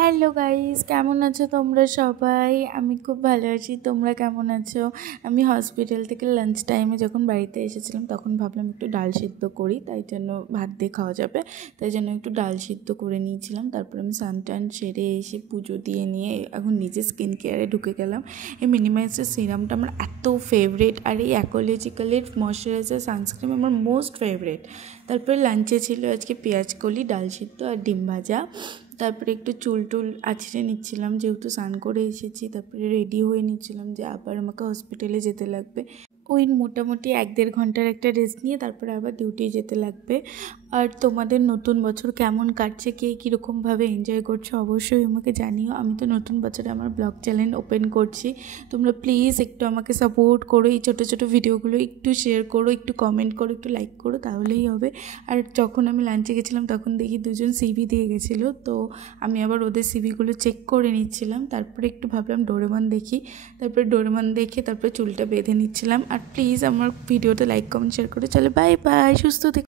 Hello guys, কেমন আছো তোমরা সবাই? আমি খুব ভালো আছি। তোমরা কেমন আছো? আমি হসপিটাল থেকে লাঞ্চ টাইমে যখন বাড়িতে এসেছিলাম তখন ভাবলাম একটু ডাল সিদ্ধ করি, তাই জন্য ভাত দিয়ে খাওয়া যাবে, তাই জন্য একটু ডাল সিদ্ধ করে নিয়েছিলাম। তারপর আমি স্নান সেরে এসে পুজো দিয়ে নিয়ে এখন নিজে স্কিন কেয়ারে ঢুকে গেলাম। এই মিনিমাইজার সিরামটা আমার এত ফেভারিট, আর এই অ্যাকোলজিক্যালের ময়শ্চারাইজার সানস্ক্রিন আমার মোস্ট ফেভারিট। তারপরে লাঞ্চে ছিল আজকে পেঁয়াজ কলি, ডাল সিদ্ধ আর ডিম ভাজা। তারপরে একটু চুল আঁচড়ে নিচ্ছিলাম, যেহেতু স্নান করে এসেছি। তারপরে রেডি হয়ে নিচ্ছিলাম যে আবার আমাকে হসপিটালে যেতে লাগবে। ওই মোটামুটি 1-1.5 ঘন্টার একটা রেস্ট নিয়ে তারপরে আবার ডিউটি যেতে লাগবে। আর তোমাদের নতুন বছর কেমন কাটছে, কে কীরকমভাবে এনজয় করছো অবশ্যই আমাকে জানিও। আমি তো নতুন বছরে আমার ব্লগ চ্যানেল ওপেন করছি, তোমরা প্লিজ একটু আমাকে সাপোর্ট করো। এই ছোটো ছোটো ভিডিওগুলো একটু শেয়ার করো, একটু কমেন্ট করো, একটু লাইক করো, তাহলেই হবে। আর যখন আমি লাঞ্চে গেছিলাম তখন দেখি 2জন সিভি দিয়ে গেছিলো, তো আমি আবার ওদের সিভিগুলো চেক করে নিচ্ছিলাম। তারপরে একটু ভাবলাম ডোরেমন দেখি, তারপরে ডোরেমন দেখে তারপরে চুলটা বেঁধে নিচ্ছিলাম। আর প্লিজ আমার ভিডিওটা লাইক কমেন্ট শেয়ার করে চলো, বাই বাই, সুস্থ থেকো।